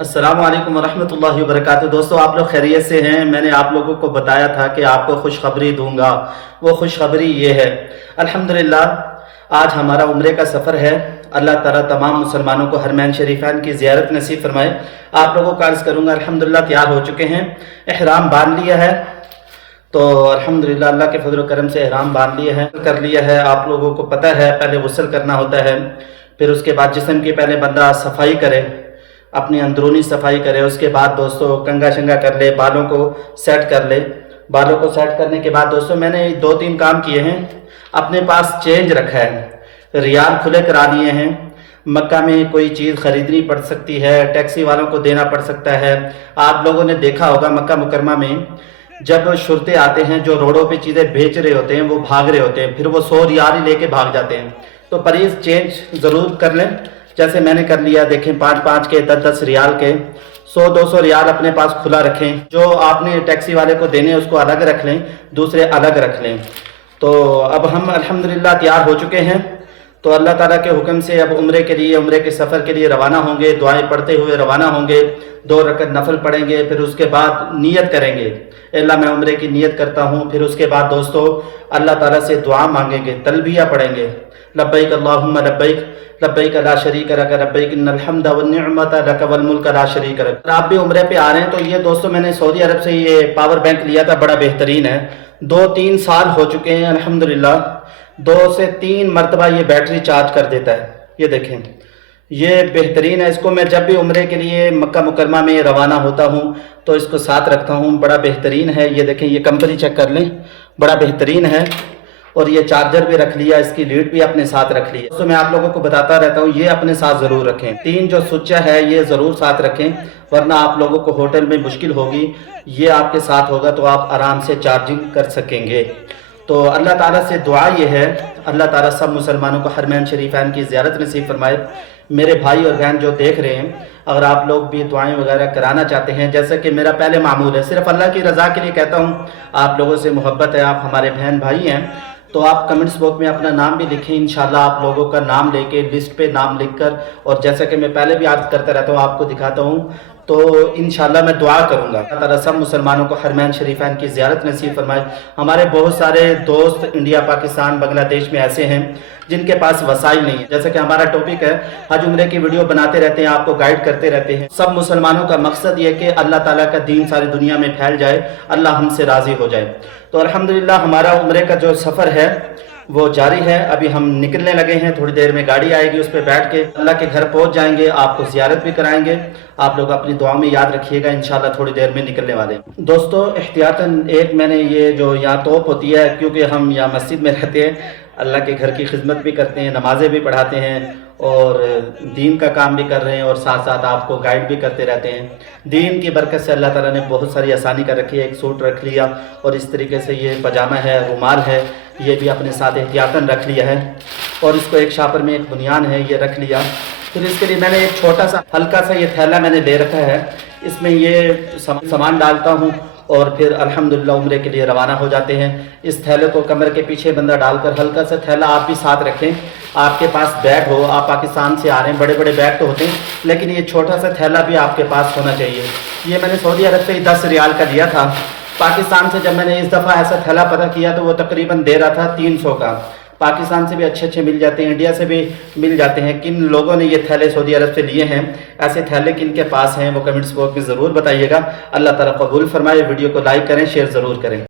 अस्सलाम वालेकुम वरहमतुल्लाहि वबरकातुहू। दोस्तों, आप लोग खैरियत से हैं। मैंने आप लोगों को बताया था कि आपको खुशखबरी दूंगा। वो खुशखबरी ये है, अल्हम्दुलिल्लाह आज हमारा उम्रे का सफ़र है। अल्लाह ताला तमाम मुसलमानों को हरमैन शरीफान की ज़ियारत नसीब फरमाए। आप लोगों को अर्ज़ करूँगा, अल्हम्दुलिल्लाह तैयार हो चुके हैं, एहराम बांध लिया है। तो अल्हम्दुलिल्लाह अल्लाह के फजल करम से एहराम बांध लिया है, कर लिया है। आप लोगों को पता है पहले गुस्ल करना होता है, फिर उसके बाद जिस्म की पहले बंदा सफाई करे, अपनी अंदरूनी सफाई करे। उसके बाद दोस्तों कंगा शंगा कर ले, बालों को सेट कर ले। बालों को सेट करने के बाद दोस्तों मैंने 2-3 काम किए हैं। अपने पास चेंज रखा है, रियाल खुले करा दिए हैं। मक्का में कोई चीज़ ख़रीदनी पड़ सकती है, टैक्सी वालों को देना पड़ सकता है। आप लोगों ने देखा होगा मक्का मुकरमा में जब शुरते आते हैं, जो रोडों पे चीज़ें बेच रहे होते हैं वो भाग रहे होते हैं, फिर वो 100 रियाल ही लेके भाग जाते हैं। तो प्लीज़ चेंज ज़रूर कर लें, जैसे मैंने कर लिया। देखें 5-5 के 10-10 रियाल के 100-200 रियाल अपने पास खुला रखें। जो आपने टैक्सी वाले को देने उसको अलग रख लें, दूसरे अलग रख लें। तो अब हम अल्हम्दुलिल्लाह तैयार हो चुके हैं। तो अल्लाह ताला के हुक्म से अब उम्रे के लिए, उम्रे के सफ़र के लिए रवाना होंगे। दुआएं पढ़ते हुए रवाना होंगे, 2 रकत नफल पढ़ेंगे, फिर उसके बाद नियत करेंगे, अल्लाह मैं उम्रे की नियत करता हूँ। फिर उसके बाद दोस्तों अल्लाह ताला से दुआ मांगेंगे, तलबिया पढ़ेंगे, लब्बैक अल्लाहुम्मा लब्बैक लब्बैक ला शरीक लक लब्बैक इन्नल हम्दा वन निअमत लक वल मुल्क ला शरीक लक। आप भी उम्रे पे आ रहे हैं तो ये दोस्तों मैंने सऊदी अरब से ये पावर बैंक लिया था, बड़ा बेहतरीन है। 2-3 साल हो चुके हैं अल्हम्दुलिल्लाह। 2 से 3 मरतबा ये बैटरी चार्ज कर देता है। ये देखें, ये बेहतरीन है। इसको मैं जब भी उम्रे के लिए मक्का मुकरमा में रवाना होता हूँ तो इसको साथ रखता हूँ, बड़ा बेहतरीन है। ये देखें, ये कंपनी चेक कर लें, बड़ा बेहतरीन है। और ये चार्जर भी रख लिया, इसकी लीड भी अपने साथ रख ली। तो मैं आप लोगों को बताता रहता हूँ, ये अपने साथ ज़रूर रखें। 3 जो स्विच है ये ज़रूर साथ रखें, वरना आप लोगों को होटल में मुश्किल होगी। ये आपके साथ होगा तो आप आराम से चार्जिंग कर सकेंगे। तो अल्लाह ताला से दुआ ये है, अल्लाह ताला सब मुसलमानों को हरमैन शरीफान की ज़ियारत नसीब फरमाए। मेरे भाई और बहन जो देख रहे हैं, अगर आप लोग भी दुआएं वगैरह कराना चाहते हैं, जैसे कि मेरा पहले मामूल है, सिर्फ अल्लाह की रज़ा के लिए कहता हूँ, आप लोगों से मोहब्बत है, आप हमारे बहन भाई हैं, तो आप कमेंट्स बॉक्स में अपना नाम भी लिखें। इंशाल्लाह आप लोगों का नाम लेके लिस्ट पे नाम लिखकर, और जैसा कि मैं पहले भी अर्ज करता रहता हूँ, आपको दिखाता हूँ, तो इंशाल्लाह मैं दुआ करूँगा अल्लाह ताला सब मुसलमानों को हरमैन शरीफान की ज़ियारत नसीब फरमाए। हमारे बहुत सारे दोस्त इंडिया, पाकिस्तान, बांग्लादेश में ऐसे हैं जिनके पास वसाइल नहीं है। जैसे कि हमारा टॉपिक है, हज उम्रे की वीडियो बनाते रहते हैं, आपको गाइड करते रहते हैं। सब मुसलमानों का मकसद ये कि अल्लाह ताला का दीन सारी दुनिया में फैल जाए, अल्लाह हमसे राज़ी हो जाए। तो अल्हम्दुलिल्लाह हमारा उम्रे का जो सफ़र है वो जारी है। अभी हम निकलने लगे हैं, थोड़ी देर में गाड़ी आएगी, उस पर बैठ के अल्लाह के घर पहुंच जाएंगे, आपको ज़ियारत भी कराएंगे। आप लोग अपनी दुआ में याद रखिएगा, इंशाल्लाह थोड़ी देर में निकलने वाले हैं। दोस्तों एहतियातन एक मैंने ये जो यहाँ तोप होती है, क्योंकि हम यहाँ मस्जिद में रहते हैं, अल्लाह के घर की खिदमत भी करते हैं, नमाजें भी पढ़ाते हैं और दीन का काम भी कर रहे हैं, और साथ साथ आपको गाइड भी करते रहते हैं। दीन की बरकत से अल्लाह ताला ने बहुत सारी आसानी कर रखी है। एक सूट रख लिया, और इस तरीके से ये पजामा है, रुमाल है, ये भी अपने साथ एहतियातन रख लिया है। और इसको एक शापर में एक बुनियान है, ये रख लिया। फिर इसके लिए मैंने एक छोटा सा हल्का सा ये थैला मैंने ले रखा है, इसमें ये सामान डालता हूँ और फिर अल्हम्दुलिल्लाह उम्रे के लिए रवाना हो जाते हैं। इस थैले को कमर के पीछे बंदा डालकर, हल्का सा थैला आप भी साथ रखें। आपके पास बैग हो, आप पाकिस्तान से आ रहे हैं, बड़े बड़े बैग तो होते हैं, लेकिन ये छोटा सा थैला भी आपके पास होना चाहिए। ये मैंने सऊदी अरब से 10 रियाल का लिया था। पाकिस्तान से जब मैंने इस दफ़ा ऐसा थैला पता किया तो वो तकरीबन दे रहा था 300 का। पाकिस्तान से भी अच्छे अच्छे मिल जाते हैं, इंडिया से भी मिल जाते हैं। किन लोगों ने ये थैले सऊदी अरब से लिए हैं, ऐसे थैले किन के पास हैं, वो कमेंट्स बॉक्स में ज़रूर बताइएगा। अल्लाह ताला कबूल फरमाए। वीडियो को लाइक करें, शेयर ज़रूर करें।